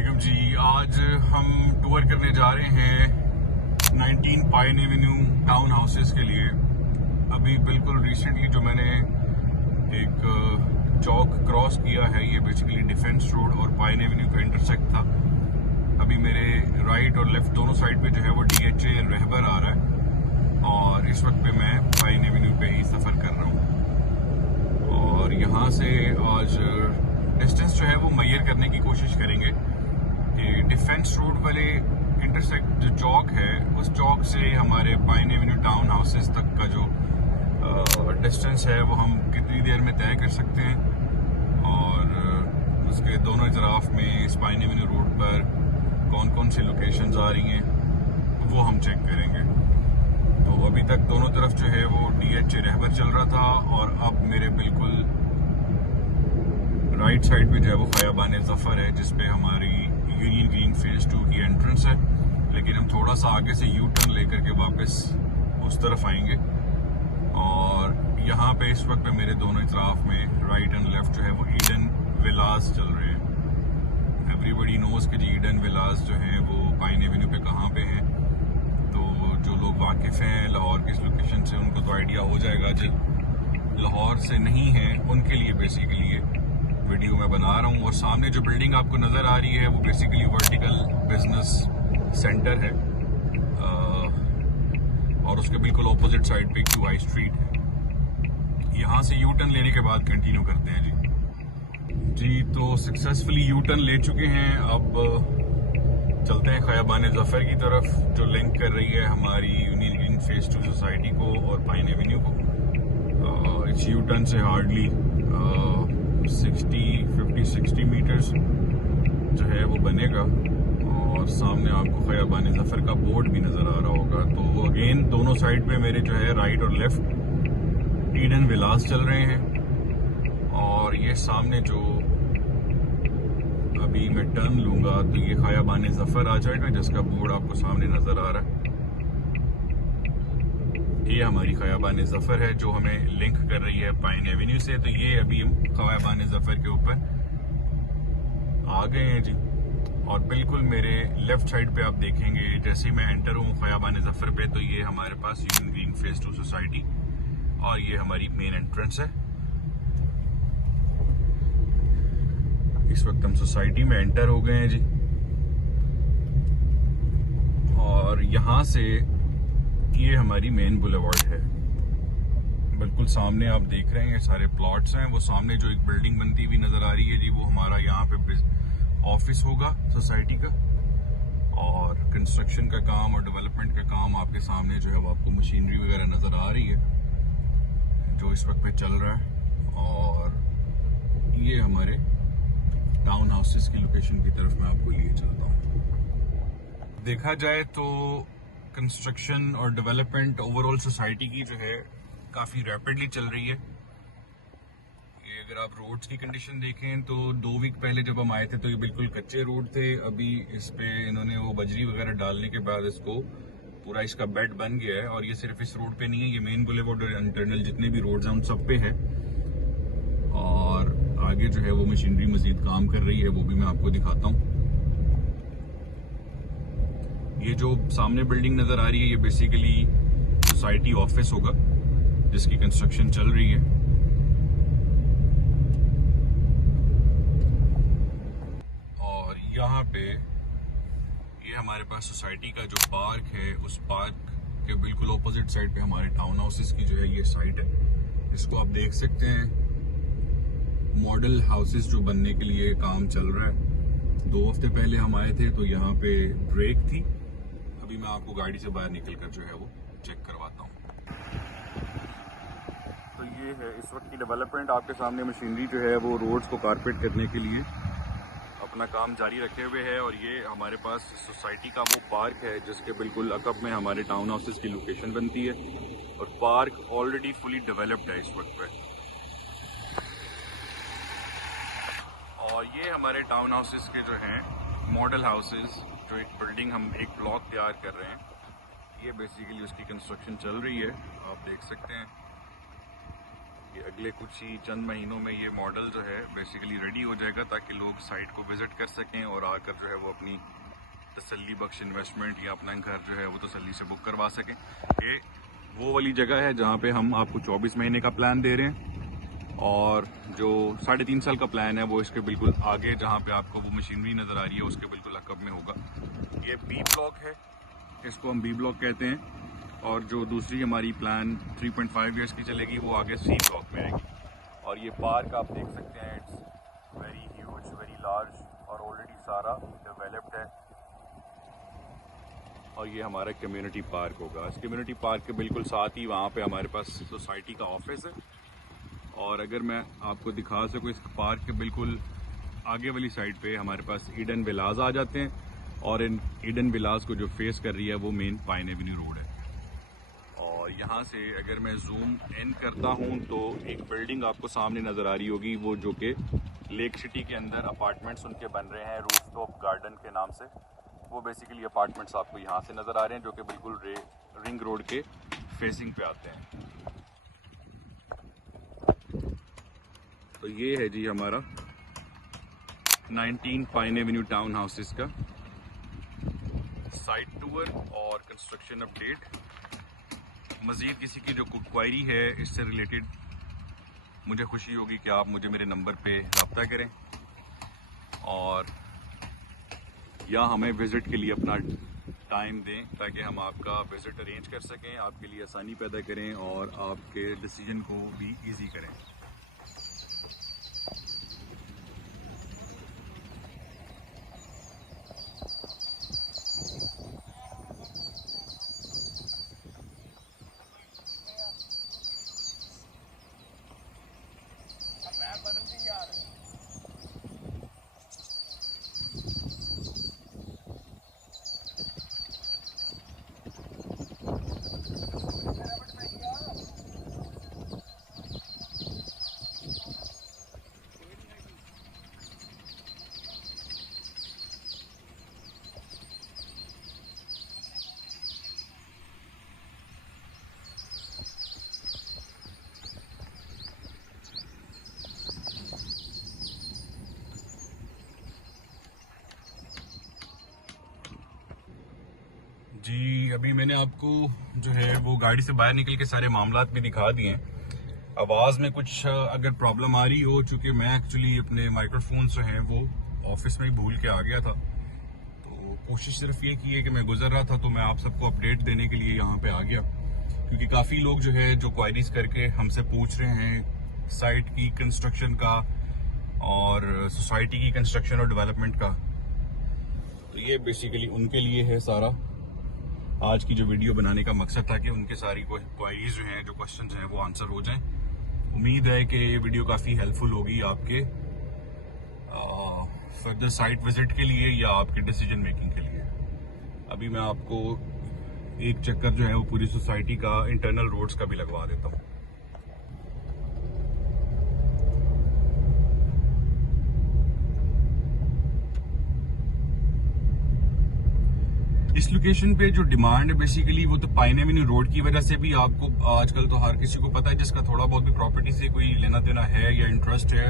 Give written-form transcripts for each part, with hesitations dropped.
अस्सलामुअलैकुम जी। आज हम टूर करने जा रहे हैं 19 पाइन एवेन्यू टाउन हाउसेस के लिए। अभी बिल्कुल रिसेंटली जो मैंने एक चौक क्रॉस किया है, ये बेसिकली डिफेंस रोड और पाइन एवेन्यू का इंटरसेक्ट था। अभी मेरे राइट और लेफ्ट दोनों साइड पे जो है वो DHA रहबर आ रहा है और इस वक्त पे मैं पाइन एवेन्यू पे ही सफ़र कर रहा हूँ। और यहाँ से आज डिस्टेंस जो है वो मैयर करने की कोशिश करेंगे कि डिफेंस रोड वाले इंटरसेक्ट जो चौक है उस चौक से हमारे पाइन एवेन्यू टाउन हाउसेस तक का जो डिस्टेंस है वो हम कितनी देर में तय कर सकते हैं और उसके दोनों तरफ में इस पाइन एवेन्यू रोड पर कौन कौन सी लोकेशंस आ रही हैं वो हम चेक करेंगे। तो अभी तक दोनों तरफ जो है वो DHA रहबर चल रहा था और अब मेरे बिल्कुल राइट साइड पे जो है वो खयाबान ज़फ़र है जिसपे हमारी यूनियन ग्रीन फेज 2 की एंट्रेंस है, लेकिन हम थोड़ा सा आगे से यू टर्न लेकर के वापस उस तरफ आएंगे। और यहाँ पे इस वक्त पे मेरे दोनों तरफ में राइट एंड लेफ्ट जो है वो ईडन विलास चल रहे हैं। एवरीबडी नोज कि जी ईडन विलास जो है वो पाइन एवेन्यू पे कहाँ पे हैं। तो जो लोग वाकिफ़ हैं लाहौर की इस लोकेशन से उनको तो आइडिया हो जाएगा, जो लाहौर से नहीं है उनके लिए बेसिकली ये वीडियो मैं बना रहा हूँ। और सामने जो बिल्डिंग आपको नज़र आ रही है वो बेसिकली वर्टिकल बिजनेस सेंटर है और उसके बिल्कुल ऑपोजिट साइड पे QI स्ट्रीट है। यहाँ से यू टर्न लेने के बाद कंटिन्यू करते हैं जी। तो सक्सेसफुली यू टर्न ले चुके हैं, अब चलते हैं खयाबान ज़फ़र की तरफ जो लिंक कर रही है हमारी यूनियन ग्रीन फेज 2 सोसाइटी को और पाइन एवेन्यू को। इस यू टर्न से हार्डली 50-60 मीटर्स जो है वो बनेगा और सामने आपको खयाबान ज़फ़र का बोर्ड भी नज़र आ रहा होगा। तो अगेन दोनों साइड पे मेरे जो है राइट और लेफ्ट ईडन विलास चल रहे हैं और ये सामने जो अभी मैं टर्न लूँगा तो ये खयाबान ज़फ़र आ जाएगा जिसका बोर्ड आपको सामने नज़र आ रहा है। ये हमारी खयाबान ज़फ़र है जो हमें लिंक कर रही है पाइन एवेन्यू से। तो ये अभी हम खयाबान ज़फ़र के ऊपर आ गए हैं जी। और बिल्कुल मेरे लेफ्ट साइड पे आप देखेंगे जैसे ही मैं एंटर हूँ खयाबान ज़फ़र पे तो ये हमारे पास यूनियन ग्रीन फेज 2 सोसाइटी और ये हमारी मेन एंट्रेंस है। इस वक्त हम सोसाइटी में एंटर हो गए हैं जी और यहाँ से ये हमारी मेन बुलेवार्ड है। बिल्कुल सामने आप देख रहे हैं सारे प्लॉट्स हैं। वो सामने जो एक बिल्डिंग बनती हुई नजर आ रही है जी वो हमारा यहाँ पे ऑफिस होगा सोसाइटी का और कंस्ट्रक्शन का काम और डेवलपमेंट का काम आपके सामने जो है वो आपको मशीनरी वगैरह नजर आ रही है जो इस वक्त पे चल रहा है। और ये हमारे टाउन हाउसेस की लोकेशन की तरफ मैं आपको लिए चलता हूँ। देखा जाए तो कंस्ट्रक्शन और डेवलपमेंट ओवरऑल सोसाइटी की जो है काफ़ी रैपिडली चल रही है। ये अगर आप रोड्स की कंडीशन देखें तो 2 वीक पहले जब हम आए थे तो ये बिल्कुल कच्चे रोड थे। अभी इस पे इन्होंने वो बजरी वगैरह डालने के बाद इसको पूरा इसका बेड बन गया है। और ये सिर्फ इस रोड पे नहीं है, ये मेन बुलेवार्ड और इंटरनल जितने भी रोड्स हैं उन सब पे है। और आगे जो है वो मशीनरी मजीद काम कर रही है, वो भी मैं आपको दिखाता हूँ। ये जो सामने बिल्डिंग नजर आ रही है ये बेसिकली सोसाइटी ऑफिस होगा जिसकी कंस्ट्रक्शन चल रही है। और यहाँ पे ये हमारे पास सोसाइटी का जो पार्क है उस पार्क के बिल्कुल ऑपोजिट साइड पे हमारे टाउन हाउसेस की जो है ये साइट है। इसको आप देख सकते हैं मॉडल हाउसेस जो बनने के लिए काम चल रहा है। 2 हफ्ते पहले हम आए थे तो यहाँ पे ब्रेक थी। अभी मैं आपको गाड़ी से बाहर निकलकर जो है वो चेक करवाता हूँ। तो ये है इस वक्त की डेवलपमेंट। आपके सामने मशीनरी जो है वो रोड्स को कारपेट करने के लिए अपना काम जारी रखे हुए है। और ये हमारे पास सोसाइटी का वो पार्क है जिसके बिल्कुल अकब में हमारे टाउन हाउसेस की लोकेशन बनती है और पार्क ऑलरेडी फुली डेवलप्ड है इस वक्त पे। और ये हमारे टाउन हाउसेस के जो हैं मॉडल हाउसेस, जो एक बिल्डिंग हम एक ब्लॉक तैयार कर रहे हैं, ये बेसिकली उसकी कंस्ट्रक्शन चल रही है, आप देख सकते हैं। ये अगले कुछ ही चंद महीनों में ये मॉडल जो है बेसिकली रेडी हो जाएगा ताकि लोग साइट को विज़िट कर सकें और आकर जो है वो अपनी तसल्ली बख्श इन्वेस्टमेंट या अपना घर जो है वो तसल्ली से बुक करवा सकें। ये वो वाली जगह है जहाँ पे हम आपको 24 महीने का प्लान दे रहे हैं और जो 3.5 साल का प्लान है वो इसके बिल्कुल आगे जहाँ पे आपको वो मशीनरी नज़र आ रही है उसके बिल्कुल अकब में होगा। ये बी ब्लॉक है, इसको हम बी ब्लॉक कहते हैं, और जो दूसरी हमारी प्लान 3.5 ईयर्स की चलेगी वो आगे सी ब्लॉक में आएगी। और ये पार्क आप देख सकते हैं, it's very huge, very large और ऑलरेडी सारा डेवलप्ड है। और ये हमारा कम्युनिटी पार्क होगा। इस कम्युनिटी पार्क के बिल्कुल साथ ही वहाँ पे हमारे पास सोसाइटी का ऑफिस है। और अगर मैं आपको दिखा सकूँ, इस पार्क के बिल्कुल आगे वाली साइड पे हमारे पास ईडन विलाज आ जाते हैं और इन ईडन विलाज को जो फेस कर रही है वो मेन पाइन एवेन्यू रोड है। और यहाँ से अगर मैं जूम इन करता हूँ तो एक बिल्डिंग आपको सामने नज़र आ रही होगी, वो जो कि लेक सिटी के अंदर अपार्टमेंट्स उनके बन रहे हैं रूफटॉप गार्डन के नाम से। वो बेसिकली अपार्टमेंट्स आपको यहाँ से नज़र आ रहे हैं जो कि बिल्कुल रिंग रोड के फेसिंग पे आते हैं। तो ये है जी हमारा 19 पाइन एवेन्यू टाउन हाउसेस का साइट टूर और कंस्ट्रक्शन अपडेट। मज़ीद किसी की जो क्वायरी है इससे रिलेटेड, मुझे खुशी होगी कि आप मुझे मेरे नंबर पे रब्ता करें और या हमें विज़िट के लिए अपना टाइम दें ताकि हम आपका विज़िट अरेंज कर सकें, आपके लिए आसानी पैदा करें और आपके डिसीजन को भी इजी करें। जी अभी मैंने आपको जो है वो गाड़ी से बाहर निकल के सारे मामलात भी दिखा दिए हैं। आवाज़ में कुछ अगर प्रॉब्लम आ रही हो, चूँकि मैं एक्चुअली अपने माइक्रोफोन जो हैं वो ऑफिस में ही भूल के आ गया था, तो कोशिश सिर्फ ये की है कि मैं गुजर रहा था तो मैं आप सबको अपडेट देने के लिए यहाँ पे आ गया, क्योंकि काफ़ी लोग जो है जो क्वायरीज करके हमसे पूछ रहे हैं साइट की कंस्ट्रक्शन का और सोसाइटी की कंस्ट्रक्शन और डेवलपमेंट का। तो ये बेसिकली उनके लिए है सारा आज की जो वीडियो बनाने का मकसद था कि उनके सारी क्वायरीज जो हैं, जो क्वेश्चंस हैं वो आंसर हो जाएं। उम्मीद है कि ये वीडियो काफ़ी हेल्पफुल होगी आपके फर्दर साइट विजिट के लिए या आपके डिसीजन मेकिंग के लिए। अभी मैं आपको एक चक्कर जो है वो पूरी सोसाइटी का इंटरनल रोड्स का भी लगवा देता हूँ। इस लोकेशन पे जो डिमांड है बेसिकली वो तो पाइन एवेन्यू रोड की वजह से भी आपको आजकल तो हर किसी को पता है, जिसका थोड़ा बहुत भी प्रॉपर्टी से कोई लेना देना है या इंटरेस्ट है,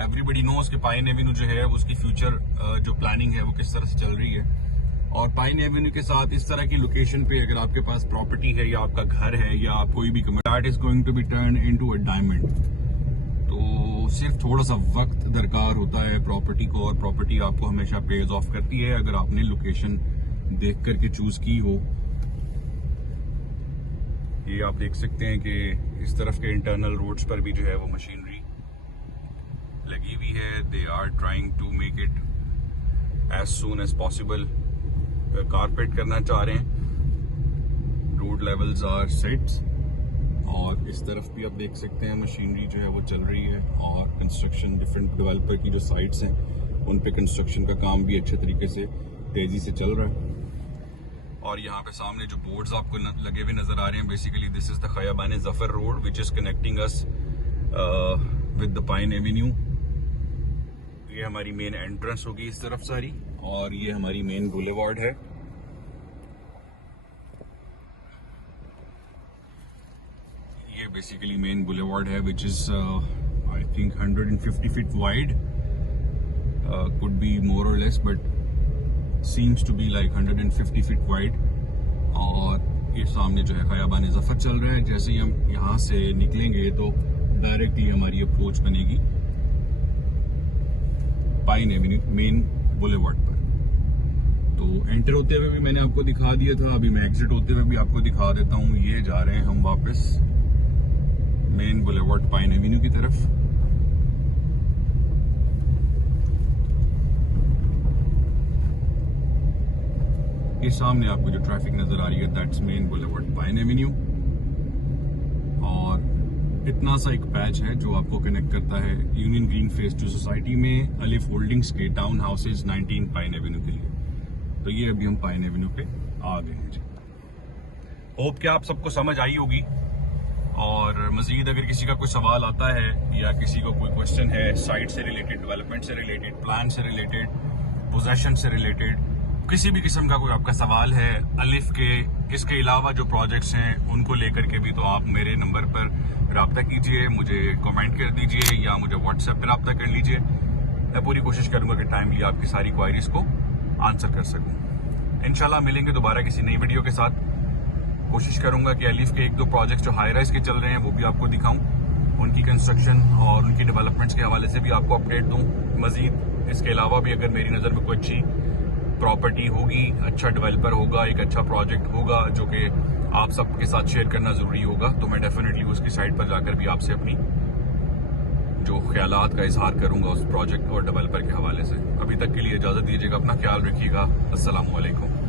एवरीबडी नोस कि पाइन एवेन्यू जो है उसकी फ्यूचर जो प्लानिंग है वो किस तरह से चल रही है। और पाइन एवेन्यू के साथ इस तरह की लोकेशन पे अगर आपके पास प्रॉपर्टी है या आपका घर है या आप कोई भी that is going to be turn into a diamond. तो सिर्फ थोड़ा सा वक्त दरकार होता है प्रॉपर्टी को, और प्रॉपर्टी आपको हमेशा पेज ऑफ करती है अगर आपने लोकेशन देख करके चूज की हो। ये आप देख सकते हैं कि इस तरफ के इंटरनल रोड्स पर भी जो है वो मशीनरी लगी हुई है। They are trying to make it as soon as possible, carpet करना चाह रहे हैं। रोड लेवल्स आर सेट्स और इस तरफ भी आप देख सकते हैं मशीनरी जो है वो चल रही है और कंस्ट्रक्शन डिफरेंट डेवलपर की जो साइट्स हैं उन पे कंस्ट्रक्शन का काम भी अच्छे तरीके से तेजी से चल रहा है। और यहाँ पे सामने जो बोर्ड्स आपको लगे हुए नजर आ रहे हैं, basically this is the Khayaban Zafar road which is connecting us with the pine Avenue. ये हमारी मेन एंट्रेंस होगी इस तरफ सारी, और ये हमारी मेन बुलेवार्ड है। ये बेसिकली मेन बुलेवार्ड है which is I think 150 feet wide, could be more or less but seems to be like 150 feet wide। और ये सामने जो है खयाबान ज़फर चल रहा है। जैसे ही हम यहाँ से निकलेंगे तो डायरेक्टली हमारी अप्रोच बनेगी पाइन एवेन्यू मेन बुलेवार्ड पर। तो एंटर होते हुए भी मैंने आपको दिखा दिया था, अभी मैं एग्जिट होते हुए भी आपको दिखा देता हूँ। ये जा रहे हैं हम वापस मेन बुलेवार्ड पाइन एवेन्यू की तरफ। ये सामने आपको जो ट्रैफिक नजर आ रही है that's main boulevard pine Avenue. और इतना सा एक पैच है जो आपको कनेक्ट करता है union green phase two society में अलिफ होल्डिंग्स के टाउन हाउसेज 19 पाइन एवेन्यू के लिए। तो ये अभी हम पाइन एवेन्यू पे आ गए हैं जी। होप कि आप सबको समझ आई होगी। और मजीद अगर किसी का कोई सवाल आता है या किसी को कोई क्वेश्चन है साइट से रिलेटेड, डेवलपमेंट से रिलेटेड, प्लान से रिलेटेड, पोजेशन से रिलेटेड, किसी भी किस्म का कोई आपका सवाल है अलिफ के इसके अलावा जो प्रोजेक्ट्स हैं उनको लेकर के भी, तो आप मेरे नंबर पर रब्ता कीजिए, मुझे कमेंट कर दीजिए या मुझे व्हाट्सएप पर रब्ता कर लीजिए। मैं पूरी कोशिश करूंगा कि टाइमली आपकी सारी क्वायरीज को आंसर कर सकूं। इंशाल्लाह मिलेंगे दोबारा किसी नई वीडियो के साथ। कोशिश करूंगा कि अलिफ के 1-2 प्रोजेक्ट्स जो हाई राइज के चल रहे हैं वो भी आपको दिखाऊं, उनकी कंस्ट्रक्शन और उनकी डेवलपमेंट्स के हवाले से भी आपको अपडेट दूं। मजीद इसके अलावा भी अगर मेरी नज़र में कोई अच्छी प्रॉपर्टी होगी, अच्छा डेवलपर होगा, एक अच्छा प्रोजेक्ट होगा जो कि आप सबके साथ शेयर करना जरूरी होगा, तो मैं डेफिनेटली उसकी साइट पर जाकर भी आपसे अपनी जो ख्यालात का इजहार करूंगा उस प्रोजेक्ट और डेवलपर के हवाले से। अभी तक के लिए इजाजत दीजिएगा, अपना ख्याल रखिएगा। अस्सलामु अलैकुम।